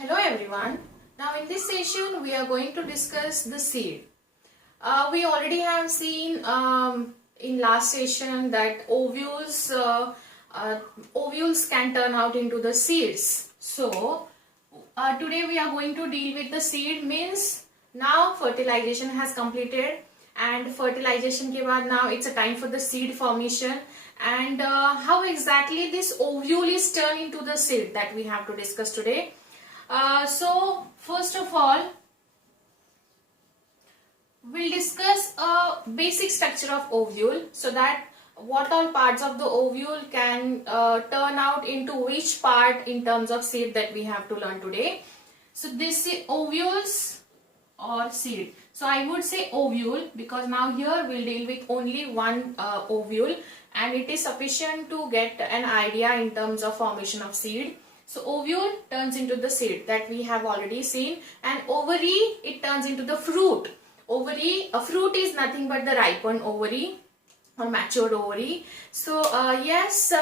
Hello everyone. Now in this session we are going to discuss the seed. We already have seen in last session that ovules can turn out into the seeds. So today we are going to deal with the seed, means now fertilization has completed and fertilization के बाद now it's a time for the seed formation, and how exactly this ovule is turned into the seed that we have to discuss today. So first of all, we'll discuss a basic structure of ovule, so that what all parts of the ovule can turn out into which part in terms of seed that we have to learn today. So this is ovules or seed. So I would say ovule because now here we'll deal with only one ovule, and it is sufficient to get an idea in terms of formation of seed. So ovule turns into the seed that we have already seen, and ovary, it turns into the fruit. Ovary, a fruit is nothing but the ripened ovary or matured ovary. So yes,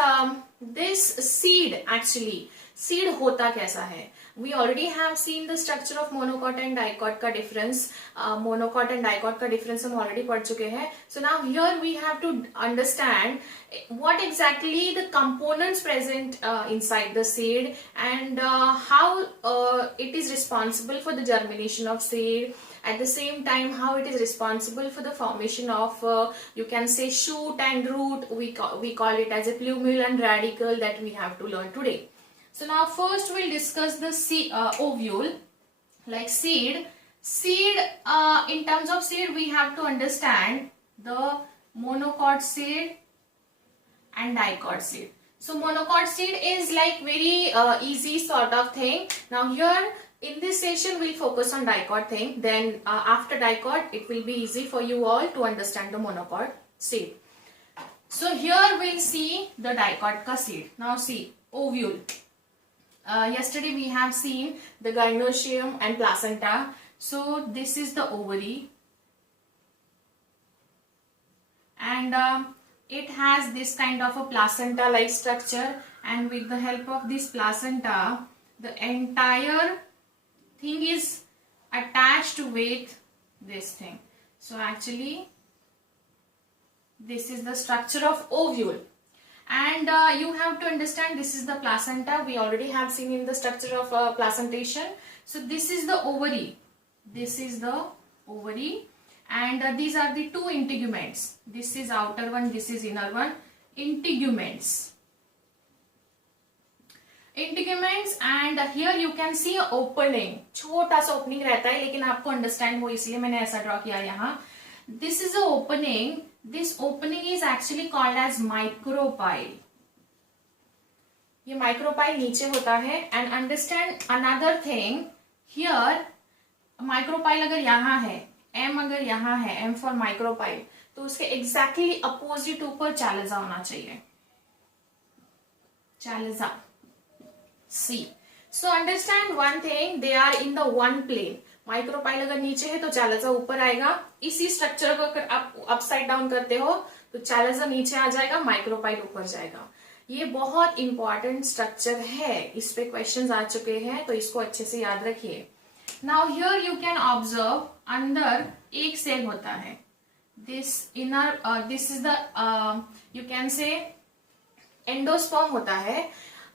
this seed, actually seed होता कैसा है? We already have seen the structure of monocot and dicot का difference. Monocot and dicot का difference हम already पढ़ चुके हैं. So now here we have to understand what exactly the components present inside the seed, and how it is responsible for the germination of seed. At the same time, how it is responsible for the formation of you can say shoot and root. We call it as a plumule and radicle that we have to learn today. So now first we'll discuss the ovule, like seed. Seed, in terms of seed, we have to understand the monocot seed and dicot seed. So monocot seed is like very easy sort of thing. Now here in this session we'll focus on dicot thing. Then after dicot it will be easy for you all to understand the monocot seed. So here we'll see the dicot ka seed. Now see ovule. Yesterday we have seen the gynoecium and placenta. So this is the ovary, and it has this kind of a placenta like structure, and with the help of this placenta the entire thing is attached with this thing. So actually this is the structure of ovule, and you have to understand this is the placenta. We already have seen in the structure of placentation. So this is the ovary, this is the ovary, and these are the two integuments. This is outer one, this is inner one. Integuments, and here you can see a opening. छोटा सा opening रहता है, लेकिन आपको understand हो इसलिए मैंने ऐसा draw किया यहाँ. This is a opening. This opening is actually called as micropyle. ये micropyle नीचे होता है. And understand another thing here. Micropyle अगर यहाँ है, M अगर यहाँ है, M for micropyle, तो उसके exactly opposite ऊपर chalaza होना चाहिए. Chalaza. See. So understand one thing, they are in the one plane. Micropyle अगर नीचे है तो चैलेजा ऊपर आएगा. इसी स्ट्रक्चर को अगर आप अपसाइड डाउन करते हो तो चैलेजा नीचे आ जाएगा, माइक्रोपाइल ऊपर जाएगा. ये बहुत इंपॉर्टेंट स्ट्रक्चर है, इस पे क्वेश्चंस आ चुके हैं, तो इसको अच्छे से याद रखिए. Now here you can observe, अंदर एक सेल होता है. This inner, this is the you can से एंडोस्पर्म होता है.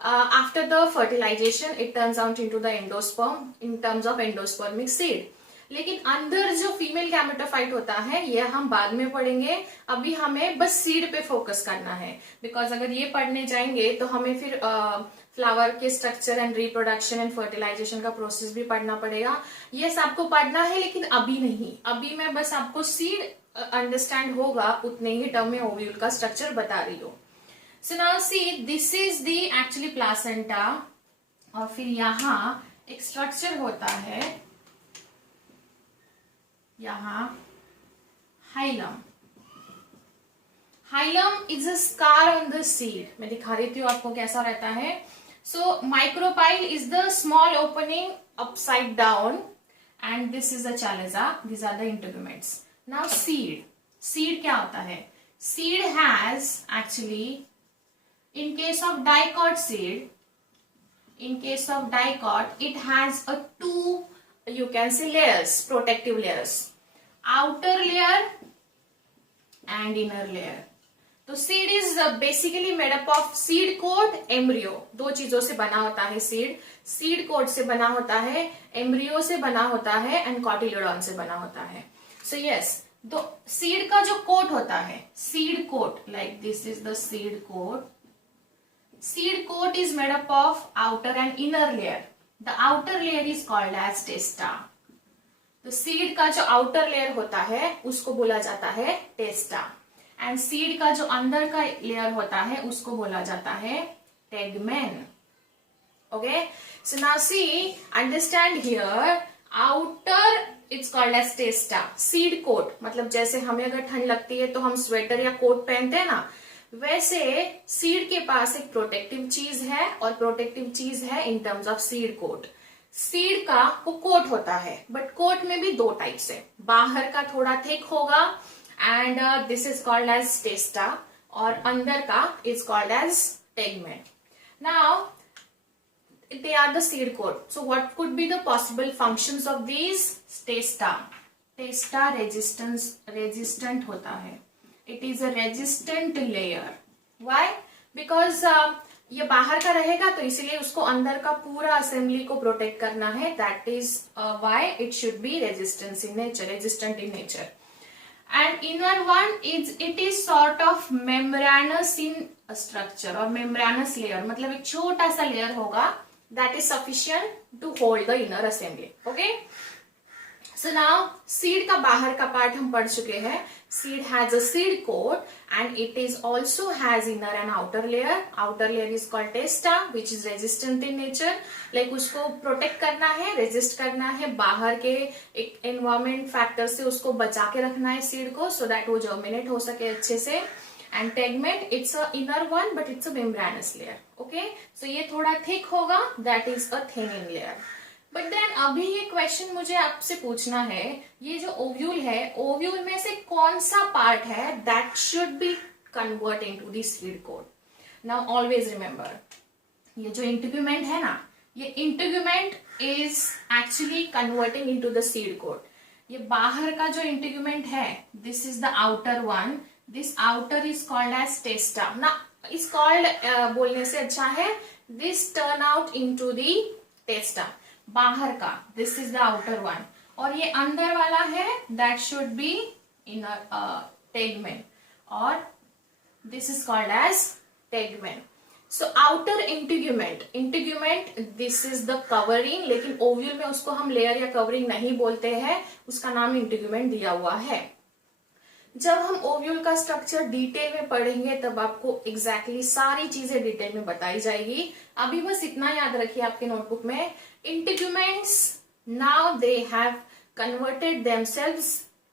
After the fertilization it turns out into the endosperm in terms of endospermic seed. लेकिन अंदर जो फीमेल गैमेटोफाइट होता है ये हम बाद में पढ़ेंगे. अभी हमें बस सीड पे फोकस करना है, बिकॉज अगर ये पढ़ने जाएंगे तो हमें फिर फ्लावर के structure and reproduction and fertilisation का प्रोसेस भी पढ़ना पड़ेगा. ये सबको पढ़ना है, लेकिन अभी नहीं. अभी मैं बस आपको सीड अंडरस्टैंड होगा उतने ही टर्म में ओव्यूल का स्ट्रक्चर बता रही हूँ. So now see, this is the actually placenta, और फिर यहाँ एक स्ट्रक्चर होता है, यहाँ hilum. Hilum is a scar on the seed. मैं दिखा देती हूँ आपको कैसा रहता है. So micropyle is the small opening upside down, and this is the chalaza. These are the integuments. Now seed. Seed क्या होता है? Seed has actually, in case of dicot seed, in case of dicot, it has a two, you can say, layers, protective layers, outer layer and inner layer. तो seed is basically made up of seed coat, embryo, दो चीजों से बना होता है seed. Seed coat से बना होता है, एम्ब्रियो से बना होता है एंड कॉटिलिडॉन से बना होता है. सो यस, तो सीड का जो कोट होता है, seed coat, like this is the seed coat. Seed coat is made up of outer and inner layer. The outer layer is called as testa. तो सीड का जो आउटर लेयर होता है उसको बोला जाता है टेस्टा, एंड सीड का जो अंदर का लेयर होता है उसको बोला जाता है tegmen. Okay, so now see, understand here, outer it's called as testa. Seed coat मतलब जैसे हमें अगर ठंड लगती है तो हम स्वेटर या कोट पहनते हैं ना, वैसे सीड के पास एक प्रोटेक्टिव चीज है, और प्रोटेक्टिव चीज है in terms of seed coat. Seed का वो कोट होता है, बट कोट में भी दो टाइप्स है. बाहर का थोड़ा थिक होगा and this is called as testa, और अंदर का is called as tegmen. Now they are the seed coat. So what could be the possible functions of these? Testa resistant होता है. It is a resistant layer. Why? Because ये बाहर का रहेगा तो इसलिए उसको अंदर का पूरा असेंबली को प्रोटेक्ट करना है. That is why it should be resistant in nature. And inner one is, it is sort of membranous in structure, और membranous layer मतलब एक छोटा सा लेयर होगा that is sufficient to hold the inner assembly. Okay, so now seed का बाहर का part हम पढ़ चुके हैं. Seed has a seed coat and it is also has inner and outer layer. Outer layer is called testa, which is resistant in nature. Like उसको protect करना है, रेजिस्ट करना है, बाहर के एक एनवायरमेंट फैक्टर से उसको बचा के रखना है सीड को, so that वो जर्मिनेट हो सके अच्छे से. And tegment, it's a inner one but it's a membranous layer. Okay, so ये थोड़ा thick होगा, that is a thinning layer. But then अभी ये क्वेश्चन मुझे आपसे पूछना है, ये जो ओव्यूल है, ओव्यूल में से कौन सा पार्ट है that should be convert into the seed coat. Now always remember, ये जो इंटीग्यूमेंट है ना, ये integument is actually converting into the seed coat. ये बाहर का जो इंटीग्यूमेंट है, this is the outer one. This outer is called as testa. ना इज कॉल्ड बोलने से अच्छा है, this turn out into the testa. बाहर का, this is the outer one, और ये अंदर वाला है, that should be inner tegmen, और this is called as tegmen. So outer integument this is the covering, लेकिन ओव्यूल में उसको हम लेयर या कवरिंग नहीं बोलते हैं, उसका नाम इंटीग्यूमेंट दिया हुआ है. जब हम ओव्यूल का स्ट्रक्चर डिटेल में पढ़ेंगे तब आपको एग्जैक्टली सारी चीजें डिटेल में बताई जाएगी. अभी बस इतना याद रखिए आपके नोटबुक में, integuments now they have converted themselves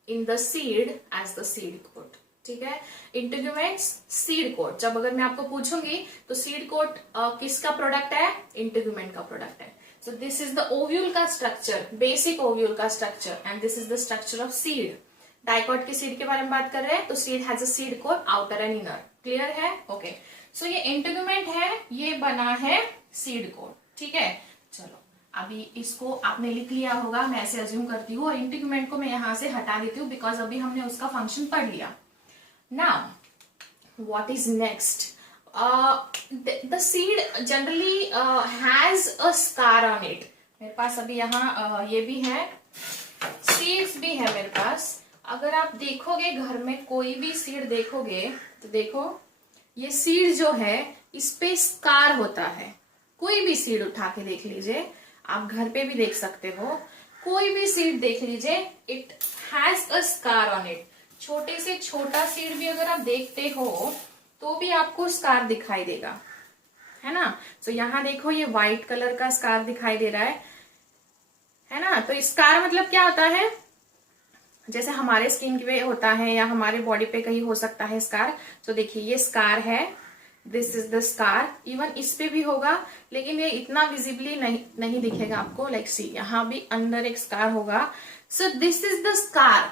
in the seed as the seed coat. ठीक है, इंटीग्यूमेंट्स सीड कोट. जब अगर मैं आपको पूछूंगी तो सीड कोट किसका प्रोडक्ट है? इंटीग्यूमेंट का प्रोडक्ट है. So this is the ovule का स्ट्रक्चर, बेसिक ओव्यूल का structure, and this is the structure of seed. Dicot की सीड के बारे में बात कर रहे हैं, तो seed has a seed coat, outer and inner. Clear है? ओके, सो ये इंटीग्यूमेंट है, ये बना है सीड कोट. ठीक है, चलो अभी इसको आपने लिख लिया होगा, मैं ऐसे अज्यूम करती हूँ, और इंटीग्यूमेंट को मैं यहां से हटा देती हूँ बिकॉज अभी हमने उसका फंक्शन पढ़ लिया. Now what is next? The seed generally has a scar on it. मेरे पास अभी यहाँ ये भी है, सीड्स भी है मेरे पास. अगर आप देखोगे घर में कोई भी सीड देखोगे तो देखो ये सीड जो है इस पे स्कार होता है. कोई भी सीड उठा के देख लीजिए, आप घर पे भी देख सकते हो, कोई भी सीड देख लीजिए, it has a scar on it. छोटे से छोटा सीड भी अगर आप देखते हो तो भी आपको स्कार दिखाई देगा, है ना. तो यहाँ देखो ये व्हाइट कलर का स्कार दिखाई दे रहा है ना. तो स्कार मतलब क्या होता है? जैसे हमारे स्किन पे होता है या हमारे बॉडी पे कहीं हो सकता है स्कार. तो देखिए ये स्कार है, this is the scar. Even इस पे भी होगा लेकिन ये इतना विजिबली नहीं दिखेगा आपको. लाइक सी, यहाँ भी अंदर एक स्कार होगा. सो दिस इज द स्कार.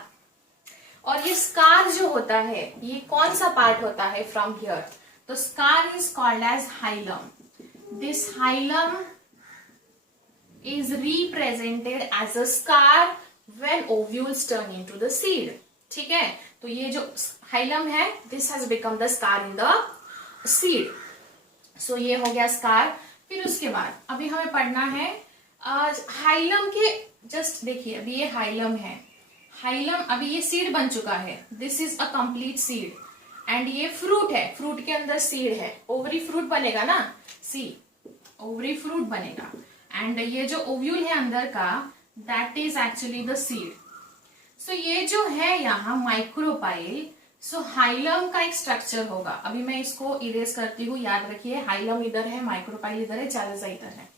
और ये स्कार जो होता है ये कौन सा पार्ट होता है फ्रॉम हियर? तो scar is called as hilum. This hilum is represented as a scar when ovules turn into the seed. ठीक है, तो ये जो हाइलम है, this has become the scar in the seed. So ये हो गया स्कार. फिर उसके बाद अभी हमें पढ़ना है हाइलम के, जस्ट देखिए अभी ये हाइलम है, हाइलम अभी ये सीड बन चुका है, this is a complete seed. And ये फ्रूट है, फ्रूट के अंदर सीड है, ओवरी फ्रूट बनेगा ना, सी ओवरी फ्रूट बनेगा. एंड ये जो ओव्यूल है अंदर का, that is actually the seed. So ये जो है यहाँ माइक्रोपाइल, सो हाइलम का एक स्ट्रक्चर होगा. अभी मैं इसको इरेज करती हूँ, याद रखिए हाइलम इधर है, माइक्रोपाइल इधर है, चालिजा इधर है.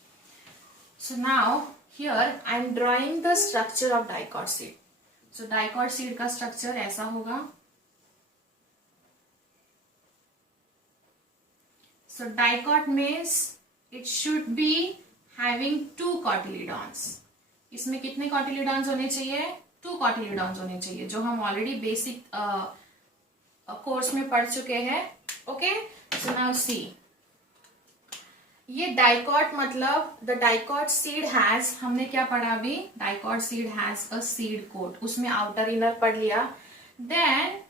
So now here I am drawing the structure of dicot seed. So dicot seed का स्ट्रक्चर ऐसा होगा. So dicot means it should be having 2 cotyledons. इसमें कितने कॉटिलिडॉन्स होने चाहिए? 2 कॉटिलिडॉन्स होने चाहिए, जो हम ऑलरेडी बेसिक कोर्स में पढ़ चुके हैं. ओके, सो नाउ सी, ये डाइकॉट मतलब द डाइकॉट सीड हैज, हमने क्या पढ़ा अभी, dicot seed has a seed coat, उसमें आउटर इनर पढ़ लिया. Then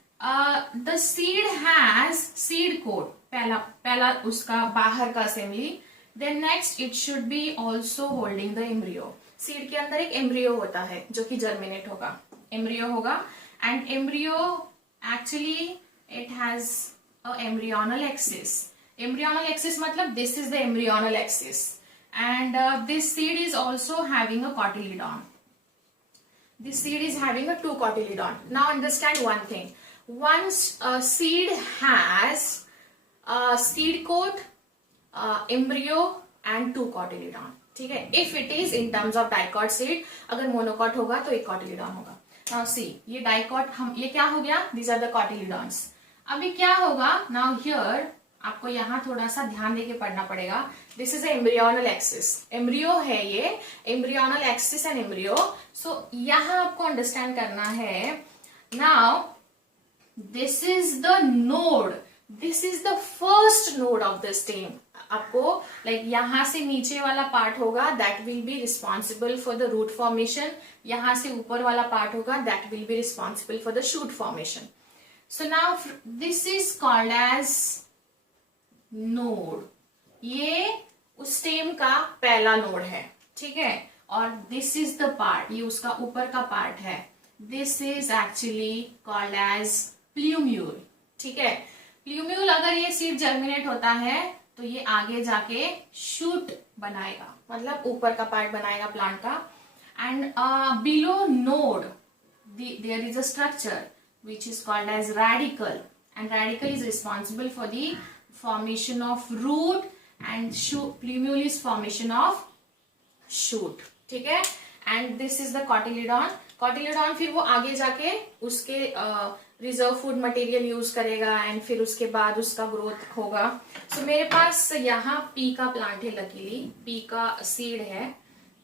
the seed has seed coat, पहला उसका बाहर का assembly. Then next it should be also holding the embryo. Seed के अंदर एक एम्ब्रियो होता है जो कि जर्मिनेट होगा, एम्ब्रियो होगा. And embryo actually it has a embryonal axis. Embryonal axis matlab this is the embryonal axis, and this seed is also having a cotyledon. This seed is having a 2 cotyledon. Now understand one thing. Once a seed has a seed coat, embryo and 2 cotyledon. ठीक है, if it is in terms of dicot seed, अगर monocot होगा तो 1 cotyledon होगा. Now see, ये dicot, हम ये क्या हो गया, these are the cotyledons. अभी क्या होगा, नाउ हियर आपको यहाँ थोड़ा सा ध्यान देके पढ़ना पड़ेगा. This is embryonal axis, embryo है ये, embryonal axis and embryo. So यहाँ आपको अंडरस्टैंड करना है. Now this is the node, this is the first node of the stem. आपको लाइक यहाँ से नीचे वाला पार्ट होगा, that will be responsible for the root formation. यहाँ से ऊपर वाला पार्ट होगा, that will be responsible for the shoot formation. So now this is called as node. ये उस स्टेम का पहला नोड है, ठीक है. और this is the part, ये उसका ऊपर का पार्ट है. This is actually called as plumule. ठीक है, प्ल्यूम्यूल अगर ये सीड जर्मिनेट होता है तो ये आगे जाके शूट बनाएगा, मतलब ऊपर का पार्ट बनाएगा प्लांट का. And below node there is a structure which is called as radicle, and radicle is responsible for the formation of root and shoot. Plumule is formation of shoot. ठीक है, and this is the cotyledon. cotyledon फिर वो आगे जाके उसके reserve food material use करेगा and फिर उसके बाद उसका ग्रोथ होगा. सो मेरे पास यहाँ पी का प्लांट है, लकीली पी का सीड है.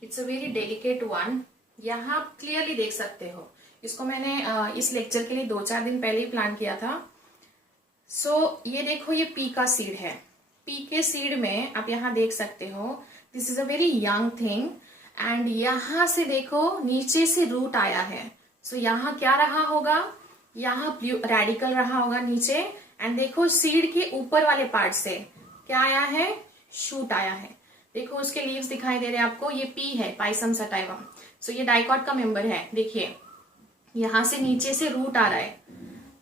It's a very delicate one, यहाँ क्लियरली देख सकते हो. इसको मैंने इस लेक्चर के लिए 2-4 दिन पहले ही प्लान किया था. सो ये देखो, ये पी का सीड है. पी के सीड में आप यहाँ देख सकते हो, this is a very young thing. And यहाँ से देखो नीचे से रूट आया है. सो यहाँ क्या रहा होगा, यहाँ रेडिकल रहा होगा नीचे. एंड देखो सीड के ऊपर वाले पार्ट से क्या आया है, शूट आया है. देखो उसके लीव्स दिखाई दे रहे हैं आपको, ये पी है, पाइसम सटाइवम. सो ये डाइकॉट का मेंबर है. देखिए यहां से नीचे से रूट आ रहा है,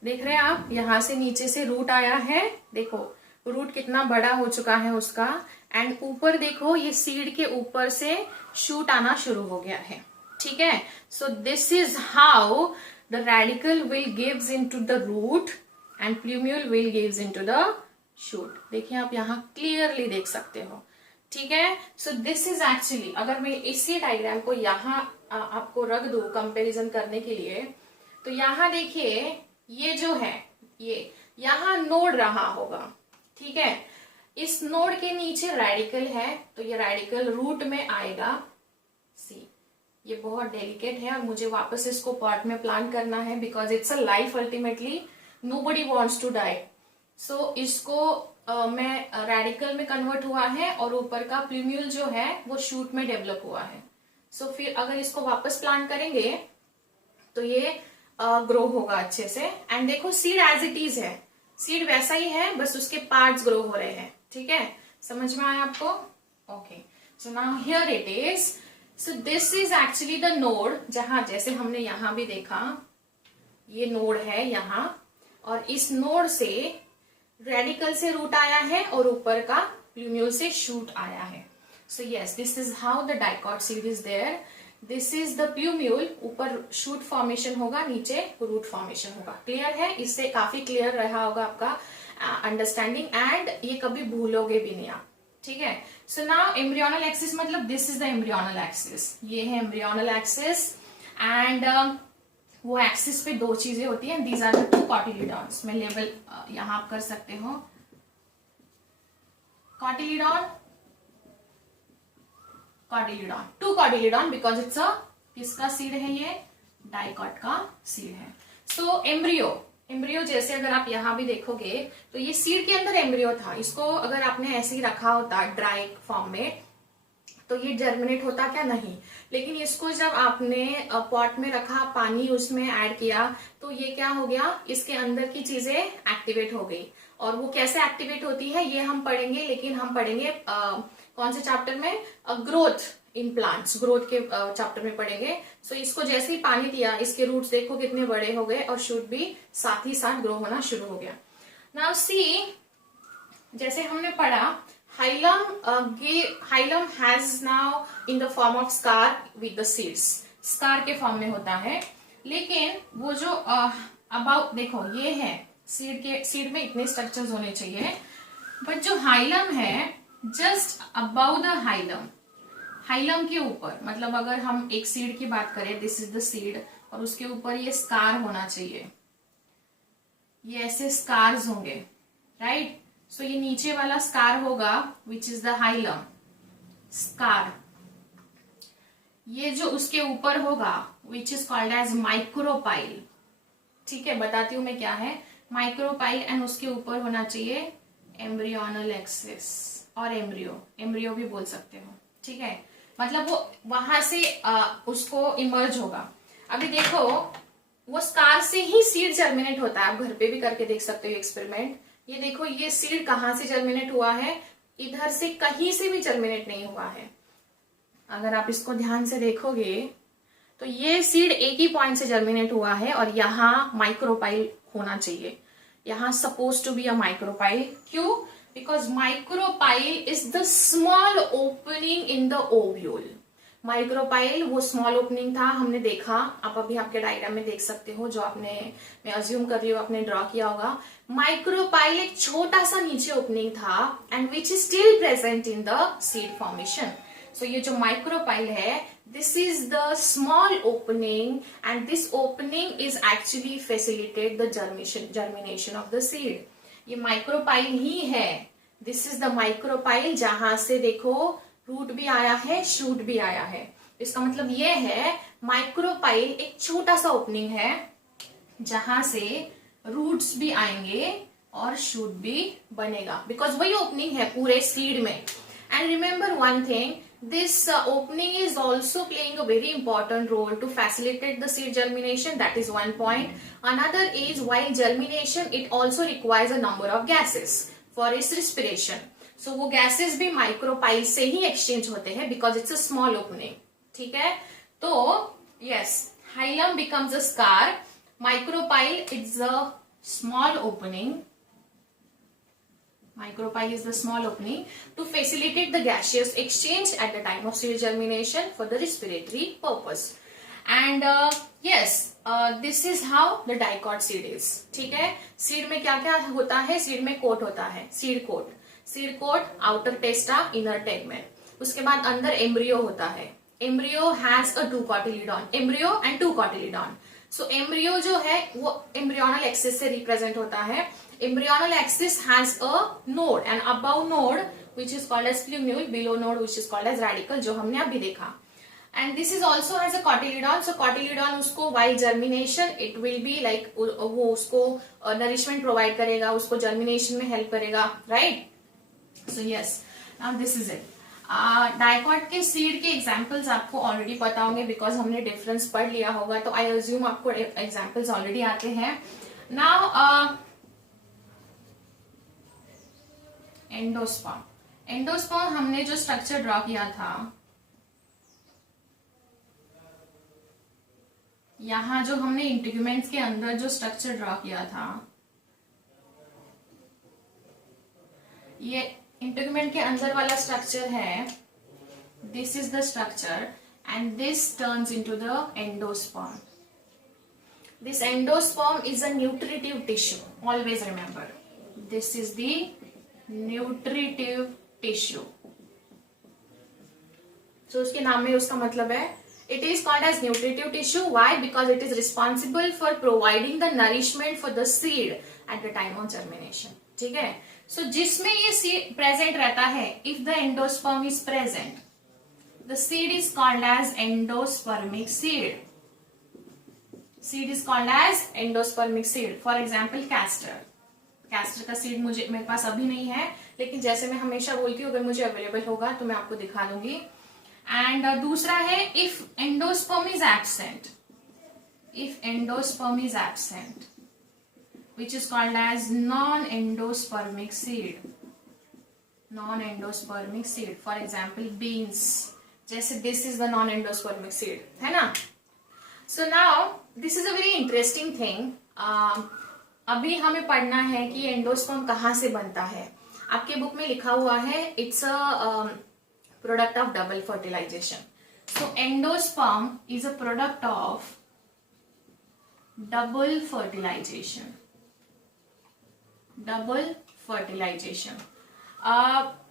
देख रहे हैं आप, यहां से नीचे से रूट आया है. देखो रूट कितना बड़ा हो चुका है उसका. एंड ऊपर देखो ये सीड के ऊपर से शूट आना शुरू हो गया है. ठीक है, so this is how the radical will gives into the root and plumule will gives into the shoot. देखिए आप यहाँ क्लियरली देख सकते हो. ठीक है, सो दिस इज एक्चुअली, अगर मैं इसी डायग्राम को यहाँ आपको रख दूं कंपैरिजन करने के लिए, तो यहाँ देखिए ये जो है, ये यहाँ नोड रहा होगा. ठीक है, इस नोड के नीचे रेडिकल है, तो ये रेडिकल रूट में आएगा. सी, ये बहुत डेलिकेट है और मुझे वापस इसको पॉट में प्लांट करना है, because it's a life ultimately. Nobody wants to die. इसको मैं रेडिकल में कन्वर्ट हुआ है और ऊपर का प्लूम्यूल जो है वो शूट में डेवलप हुआ है. फिर अगर इसको वापस प्लांट करेंगे तो ये ग्रो होगा अच्छे से. एंड देखो सीड एज इट इज है, सीड वैसा ही है, बस उसके पार्ट्स ग्रो हो रहे हैं. ठीक है, समझ में आया आपको? Okay, so now here it is. So this is actually the node, जहां जैसे हमने यहां भी देखा ये नोड है यहां, और इस नोड से रेडिकल से रूट आया है और ऊपर का प्लूम्यूल से शूट आया है. So yes, this is how the dicot seed is there. This is the plumule, ऊपर शूट फॉर्मेशन होगा, नीचे रूट फॉर्मेशन होगा. क्लियर है? इससे काफी क्लियर रहा होगा आपका अंडरस्टैंडिंग, एंड ये कभी भूलोगे भी नहीं आप. ठीक है, सो नाउ एम्ब्रियोनल एक्सिस मतलब this is the embryonal axis. ये है एम्ब्रियोनल एक्सिस, एंड वो एक्सिस पे दो चीजें होती हैं. These are the two cotyledons. मैं लेवल यहां आप कर सकते हो. Cotyledon, cotyledon, two cotyledon because it's a किसका सीड है? ये डाइकॉट का सीड है. सो एम्ब्रियो, एम्ब्रियो जैसे अगर आप यहां भी देखोगे तो ये सीड के अंदर एम्ब्रियो था. इसको अगर आपने ऐसे ही रखा होता ड्राई फॉर्म में तो ये जर्मिनेट होता क्या? नहीं. लेकिन इसको जब आपने पॉट में रखा, पानी उसमें ऐड किया, तो ये क्या हो गया? इसके अंदर की चीजें एक्टिवेट हो गई. और वो कैसे एक्टिवेट होती है ये हम पढ़ेंगे, लेकिन हम पढ़ेंगे कौन से चैप्टर में? ग्रोथ इन प्लांट्स, ग्रोथ के चैप्टर में पढ़ेंगे. इसको जैसे ही पानी दिया, इसके रूट्स देखो कितने बड़े हो गए और शूट भी साथ ही साथ ग्रो होना शुरू हो गया. नाउ सी, जैसे हमने पढ़ा hilum has now in the form of scar with the seeds. Scar के फॉर्म में होता है, लेकिन वो जो अबाउट देखो ये है सीड में इतने स्ट्रक्चर्स होने चाहिए, बट जो हाइलम है जस्ट अबाउ द हाइलम के ऊपर, मतलब अगर हम एक सीड की बात करें, दिस इज द सीड, और उसके ऊपर ये स्कार होना चाहिए. ये ऐसे स्कार्स होंगे, राइट? सो ये नीचे वाला स्कार होगा which is the hilum scar. ये जो उसके ऊपर होगा which is called as micropyle. ठीक है, बताती हूं मैं क्या है माइक्रोपाइल. एंड उसके ऊपर होना चाहिए एम्ब्रियोनल एक्सिस और एम्ब्रियो भी बोल सकते हो. ठीक है, मतलब वो वहां से उसको इमर्ज होगा. अभी देखो वो स्कार से ही सीड जर्मिनेट होता है. आप घर पे भी करके देख सकते हो एक्सपेरिमेंट. ये देखो ये सीड कहां से जर्मिनेट हुआ है? इधर से कहीं से भी जर्मिनेट नहीं हुआ है. अगर आप इसको ध्यान से देखोगे तो ये सीड एक ही पॉइंट से जर्मिनेट हुआ है, और यहाँ माइक्रोपाइल होना चाहिए. यहाँ suppose to be a micropyle. क्यों? Because micropyle is the small opening in the ovule. Micropyle वो स्मॉल ओपनिंग था, हमने देखा. आप अभी आपके डायग्राम में देख सकते हो, जो आपने, मैं अज्यूम कर रही हूँ आपने ड्रॉ किया होगा. माइक्रोपाइल एक छोटा सा नीचे ओपनिंग था, and which is still present in the seed formation. So ये जो माइक्रोपाइल है, this is the small opening, and this opening is actually facilitate the germination of the seed. ये माइक्रोपाइल ही है. दिस इज द माइक्रोपाइल, जहां से देखो root भी आया है, शूट भी आया है. इसका मतलब ये है माइक्रोपाइल एक छोटा सा ओपनिंग है जहां से रूट्स भी आएंगे और शूट भी बनेगा, बिकॉज वही ओपनिंग है पूरे सीड में. And remember one thing, this opening is also playing a very important role to facilitate the seed germination. That is one point. Another is while germination it also requires a number of gases for its respiration. So वो gases भी micropyle से ही exchange होते हैं because it's a small opening. ठीक है, तो yes, hilum becomes a scar. Micropyle is a small opening. Micropyle is the small opening to facilitate the gaseous exchange at the time of seed germination for the respiratory purpose. And yes, this is how the dicot seed is. ठीक है, seed में क्या क्या होता है? Seed में coat होता है, seed coat, outer टेस्टा, inner tegmen. उसके बाद अंदर एम्ब्रियो होता है. Embryo has a 2 cotyledon, embryo and 2 cotyledon. So embryo जो है वो एम्ब्रियोनल एक्सिस से रिप्रेजेंट होता है. Embryonal axis has a node, and above node which is called as plumule, below node which is called as radicle, जो हमने अभी देखा. and this is also has a cotyledon. So cotyledon उसको while germination it will be like वो उसको nourishment provide करेगा, उसको germination में help करेगा, right? So yes, now this is it. Dicot के सीड के एग्जाम्पल्स आपको ऑलरेडी पता होंगे बिकॉज हमने डिफरेंस पढ़ लिया होगा, तो आई अज्यूम आपको एग्जाम्पल्स ऑलरेडी आते हैं. Now endosperm. एंडोस्पर्म हमने जो स्ट्रक्चर ड्रॉ किया था, यहां जो हमने इंटीग्यूमेंट्स के अंदर जो स्ट्रक्चर ड्रॉ किया था, ये इंटीग्यूमेंट के अंदर वाला स्ट्रक्चर है. This is the structure and this turns into the endosperm. This endosperm is a nutritive tissue. Always remember, this is the nutritive tissue. So उसके नाम में उसका मतलब है, it is called as nutritive tissue. Why? Because it is responsible for providing the nourishment for the seed at the time of germination. ठीक है. So जिसमें ये seed present रहता है, if the endosperm is present, the seed is called as endospermic seed. Seed is called as endospermic seed. For example, castor. Castor का seed मेरे पास अभी नहीं है, लेकिन जैसे मैं हमेशा बोलती हूँ, अगर मुझे अवेलेबल होगा तो मैं आपको दिखा दूंगी. एंड दूसरा है, if endosperm is absent, if endosperm is absent which is called as non endospermic seed. Non endospermic seed, for example beans, जैसे this is the non endospermic seed, है ना. So now this is a very interesting thing. अभी हमें पढ़ना है कि endosperm कहाँ से बनता है. आपके बुक में लिखा हुआ है, it's a product of double fertilization. So endosperm is a product of double fertilization. Double fertilization.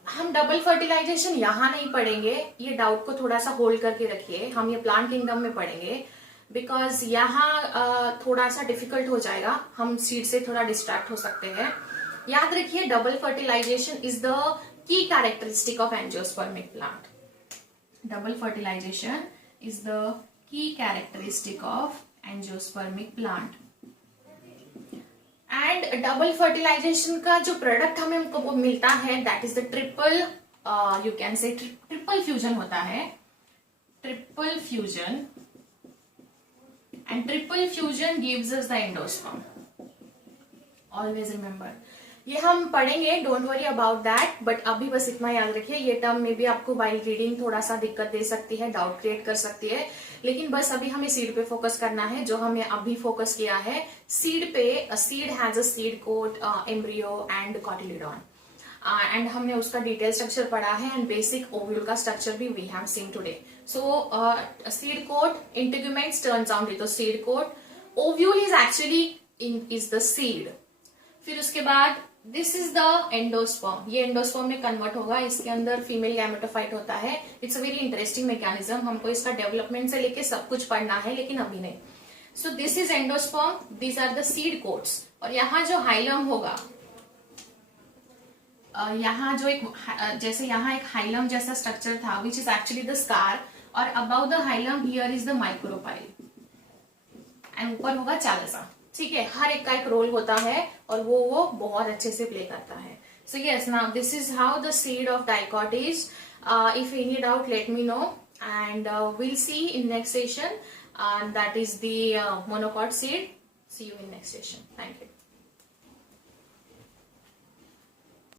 हम डबल फर्टिलाइजेशन यहां नहीं पढ़ेंगे, ये डाउट को थोड़ा सा होल्ड करके रखिए, हम ये प्लांट किंगडम में पढ़ेंगे, बिकॉज यहाँ थोड़ा सा डिफिकल्ट हो जाएगा, हम सीड से थोड़ा डिस्ट्रैक्ट हो सकते हैं. याद रखिए, double fertilization is the key characteristic of angiospermic plant. Double fertilization is the key characteristic of angiospermic plant. And double fertilization का जो प्रोडक्ट हमें हमको मिलता है, that is the triple, you can say triple fusion होता है. Triple fusion, and triple fusion gives us the endosperm. Always remember, ये हम पढ़ेंगे, don't worry about that. But अभी बस इतना याद रखिए, ये टर्म में भी आपको वाइल रीडिंग थोड़ा सा दिक्कत दे सकती है, डाउट क्रिएट कर सकती है, लेकिन बस अभी हमें सीड पे फोकस करना है, जो हमें अभी फोकस किया है सीड पे. Seed has a seed coat, embryo and cotyledon, and हमने उसका डिटेल स्ट्रक्चर पढ़ा है, एंड बेसिक ओव्यूल का स्ट्रक्चर भी we have seen today. So seed coat, integuments turns out into seed coat. Ovule is actually is the seed. फिर उसके बाद this is the endosperm. ये endosperm में कन्वर्ट होगा, इसके अंदर फीमेल गैमेटोफाइट होता है. It's a very interesting mechanism, हमको इसका डेवलपमेंट से लेके सब कुछ पढ़ना है, लेकिन अभी नहीं. So this is endosperm, these are the seed coats. और यहाँ जो हाइलम होगा, यहाँ जो एक जैसे यहाँ एक हाइलम जैसा स्ट्रक्चर था, which is actually the scar, और about the hilum here is the micropyle, and ऊपर होगा चालसा. ठीक है, हर एक का एक रोल होता है और वो बहुत अच्छे से प्ले करता है. So yes, now this is how the seed of dicot is. If any doubt let me know, and we'll see in next session, that is the monocot seed. See you in next session. Thank you.